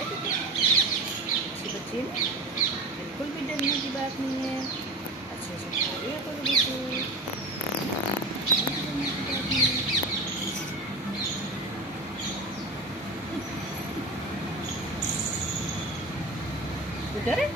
अच्छी बच्ची है ना, बिल्कुल भी डरने की बात नहीं है। अच्छे से खा लिया करो बिल्कुल, डरने की बात नहीं है। डरे